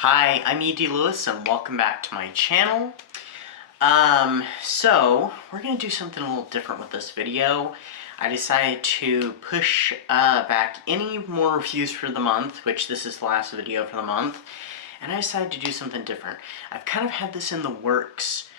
Hi, I'm E.D. Lewis and welcome back to my channel. So we're going to do something a little different with this video. I decided to push back any more reviews for the month, which this is the last video for the month, and I decided to do something different. I've kind of had this in the works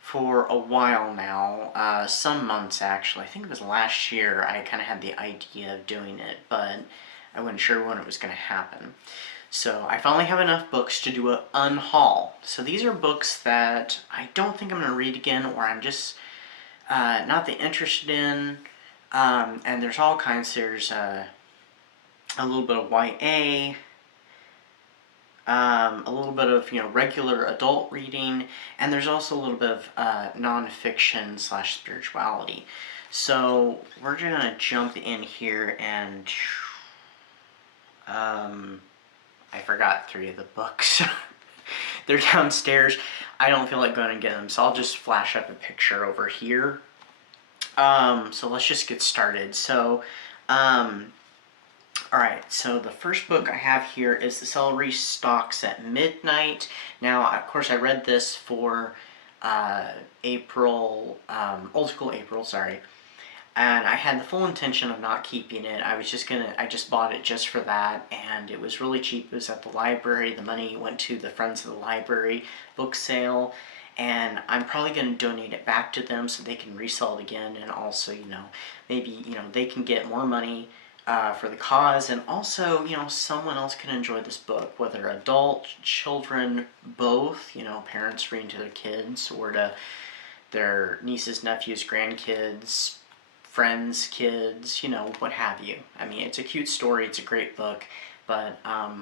for a while now, some months actually. I think it was last year I kind of had the idea of doing it, but I wasn't sure when it was going to happen. So I finally have enough books to do an unhaul. So these are books that I don't think I'm going to read again, or I'm just not that interested in. And there's all kinds. There's a little bit of YA, a little bit of regular adult reading, and there's also a little bit of nonfiction / spirituality. So we're going to jump in here and I forgot 3 of the books. They're downstairs. I don't feel like going and getting them, so I'll just flash up a picture over here. So let's just get started. So, alright, so the first book I have here is The Celery Stalks at Midnight. Now, of course, I read this for April, Old School April, sorry. And I had the full intention of not keeping it. I just bought it just for that, and it was really cheap. It was at the library. The money went to the Friends of the Library book sale, and I'm probably going to donate it back to them so they can resell it again, and also, maybe, they can get more money for the cause, and also, someone else can enjoy this book, whether adult, children, both, parents reading to their kids, or to their nieces, nephews, grandkids, friends, kids, what have you. I mean, it's a cute story, it's a great book, but I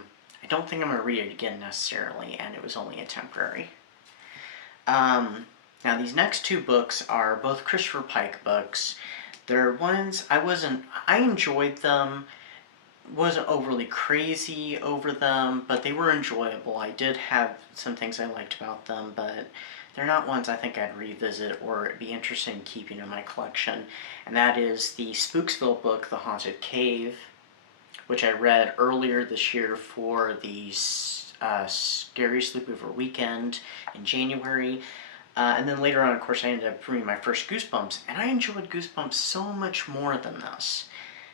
don't think I'm going to read it again necessarily, and it was only a temporary. Now, these next 2 books are both Christopher Pike books. They're ones I enjoyed them, wasn't overly crazy over them, but they were enjoyable. I did have some things I liked about them, but they're not ones I think I'd revisit or be interested in keeping in my collection. And that is the Spooksville book, The Haunted Cave, which I read earlier this year for the Scary Sleepover Weekend in January. And then later on, of course, I ended up reading my first Goosebumps, and I enjoyed Goosebumps so much more than this.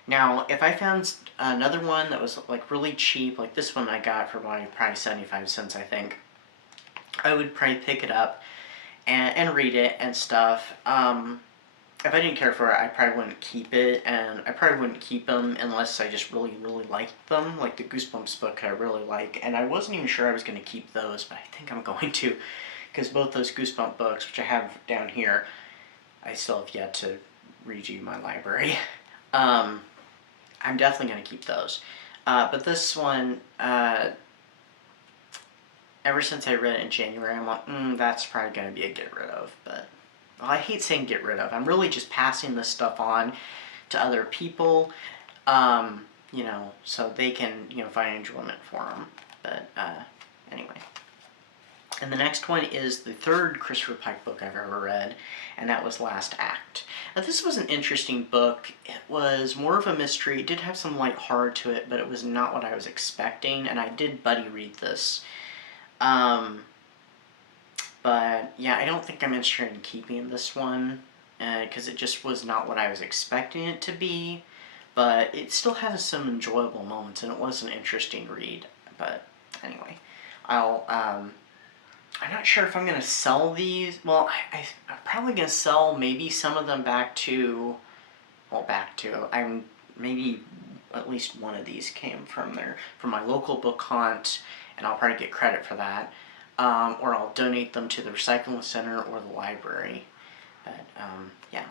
Now, if I found another one that was like really cheap, like this one I got for probably 75 cents, I think, I would probably pick it up and read it and stuff. If I didn't care for it, I probably wouldn't keep it, and I probably wouldn't keep them unless I just really, really liked them. Like the Goosebumps book I really like, and I wasn't even sure I was going to keep those, but I think I'm going to, because both those Goosebump books, which I have down here, I still have yet to redo my library. I'm definitely going to keep those. But this one, ever since I read it in January, I'm like, that's probably going to be a get rid of. But, well, I hate saying get rid of. I'm really just passing this stuff on to other people, so they can, find enjoyment for them. But, anyway. And the next one is the 3rd Christopher Pike book I've ever read, and that was Last Act. Now, this was an interesting book. It was more of a mystery. It did have some light horror to it, but it was not what I was expecting, and I did buddy read this. But yeah, I don't think I'm interested in keeping this one, because it just was not what I was expecting it to be, but it still has some enjoyable moments, and it was an interesting read. But anyway, I'm not sure if I'm going to sell these. Well, I'm probably going to sell maybe some of them maybe at least one of these came from my local book hunt, and I'll probably get credit for that. Or I'll donate them to the recycling center or the library. But, yeah.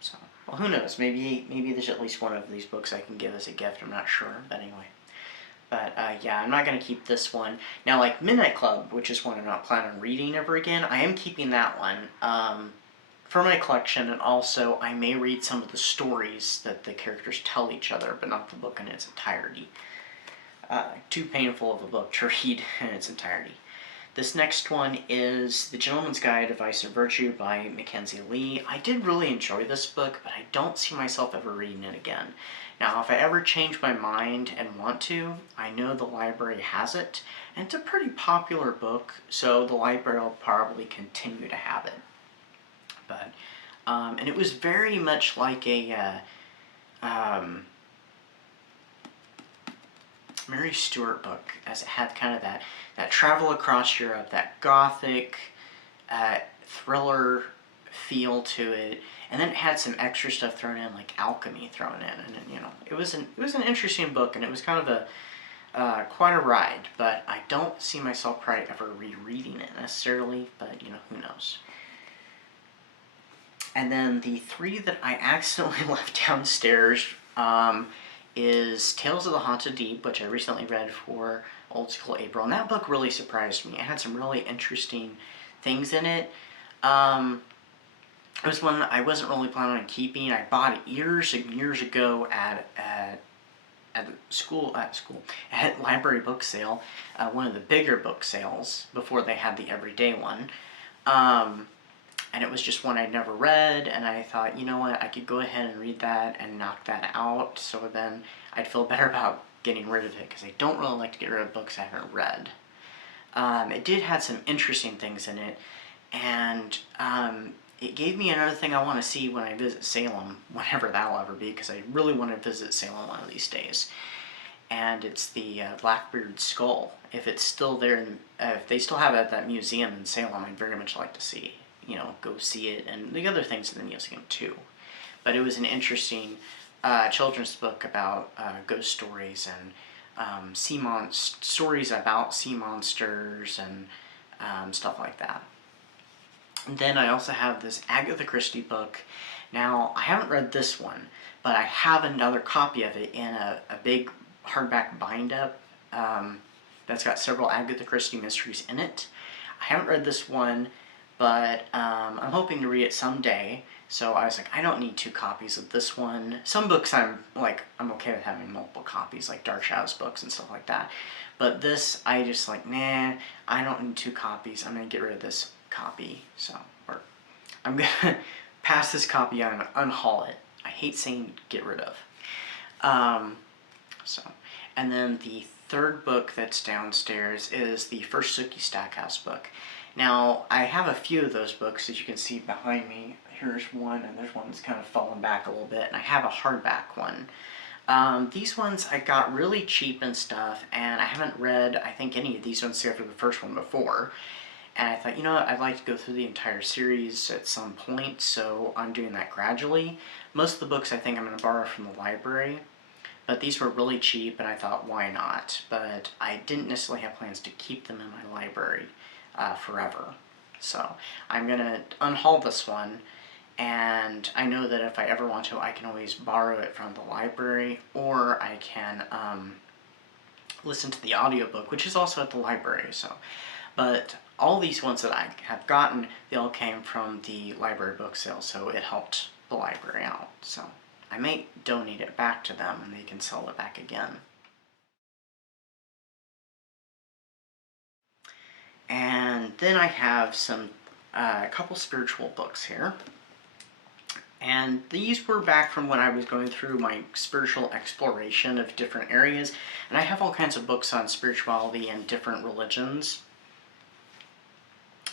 So, well, who knows? Maybe there's at least one of these books I can give as a gift. I'm not sure. But anyway. But, yeah, I'm not going to keep this one. Now, like Midnight Club, which is one I'm not planning on reading ever again, I am keeping that one for my collection, and also I may read some of the stories that the characters tell each other, but not the book in its entirety. Too painful of a book to read in its entirety. This next one is The Gentleman's Guide to Vice and Virtue by Mackenzie Lee. I did really enjoy this book, but I don't see myself ever reading it again. Now, if I ever change my mind and want to, I know the library has it, and it's a pretty popular book, so the library will probably continue to have it. But, and it was very much like a Mary Stuart book, as it had kind of that travel across Europe, that gothic thriller feel to it, and then it had some extra stuff thrown in, like alchemy thrown in, and you know, it was an interesting book, and it was kind of a quite a ride. But I don't see myself probably ever rereading it necessarily, but you know, who knows. And then the three that I accidentally left downstairs is Tales of the Haunted Deep, which I recently read for Old School April, and that book really surprised me. It had some really interesting things in it. It was one I wasn't really planning on keeping. I bought it years and years ago at library book sale, one of the bigger book sales before they had the everyday one. And it was just one I'd never read, and I thought, you know what, I could go ahead and read that and knock that out, so then I'd feel better about getting rid of it, because I don't really like to get rid of books I haven't read. It did have some interesting things in it, and it gave me another thing I want to see when I visit Salem, whenever that'll ever be, because I really want to visit Salem one of these days. And it's the Blackbeard skull. If it's still there, if they still have it at that museum in Salem, I'd very much like to see, you know, go see it, and the other things in the museum too. But it was an interesting children's book about ghost stories and stories about sea monsters and stuff like that. And then I also have this Agatha Christie book. Now, I haven't read this one, but I have another copy of it in a big hardback bind-up that's got several Agatha Christie mysteries in it. I haven't read this one, but I'm hoping to read it someday. So I was like, I don't need 2 copies of this one. Some books I'm okay with having multiple copies, like Dark Shadows books and stuff like that. But this, I just like, nah, I don't need 2 copies. I'm gonna get rid of this copy. So, or I'm gonna pass this copy on and unhaul it. I hate saying get rid of. And then the third book that's downstairs is the first Sookie Stackhouse book. Now, I have a few of those books, as you can see behind me. Here's one, and there's one that's kind of fallen back a little bit, and I have a hardback one. These ones I got really cheap and stuff, and I haven't read, I think, any of these ones except for the first one before. And I thought, you know what, I'd like to go through the entire series at some point, so I'm doing that gradually. Most of the books I think I'm going to borrow from the library, but these were really cheap, and I thought, why not? But I didn't necessarily have plans to keep them in my library forever. So I'm going to unhaul this one, and I know that if I ever want to, I can always borrow it from the library, or I can listen to the audiobook, which is also at the library. So, but all these ones that I have gotten, they all came from the library book sale, so it helped the library out. So I may donate it back to them, and they can sell it back again. And then I have a couple spiritual books here. And these were back from when I was going through my spiritual exploration of different areas. And I have all kinds of books on spirituality and different religions.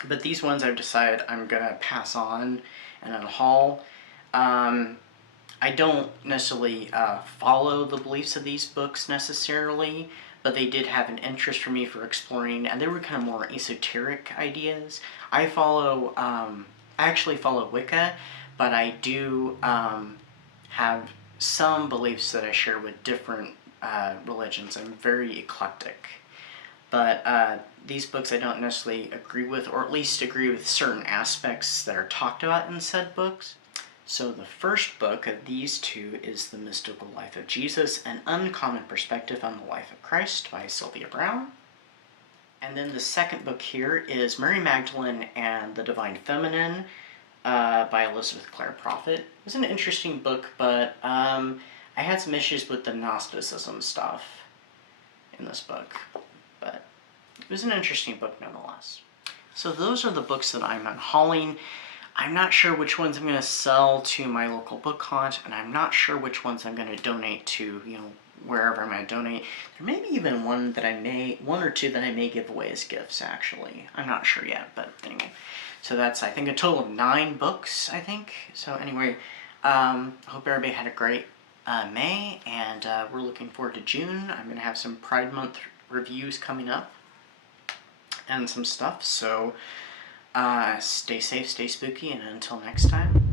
But these ones I've decided I'm going to pass on and unhaul. I don't necessarily follow the beliefs of these books necessarily, but they did have an interest for me for exploring, and they were kind of more esoteric ideas. I actually follow Wicca, but I do have some beliefs that I share with different religions. I'm very eclectic. But these books I don't necessarily agree with, or at least agree with certain aspects that are talked about in said books. So the first book of these two is The Mystical Life of Jesus, An Uncommon Perspective on the Life of Christ by Sylvia Browne. And then the second book here is Mary Magdalene and the Divine Feminine by Elizabeth Clare Prophet. It was an interesting book, but I had some issues with the Gnosticism stuff in this book. But it was an interesting book nonetheless. So those are the books that I'm unhauling. I'm not sure which ones I'm going to sell to my local book haunt, and I'm not sure which ones I'm going to donate to, wherever I'm going to donate. There may be even one or two that I may give away as gifts, actually. I'm not sure yet, but anyway. So that's, I think, a total of 9 books, I think. So anyway, I hope everybody had a great May, and we're looking forward to June. I'm going to have some Pride Month reviews coming up and some stuff, so stay safe, stay spooky, and until next time,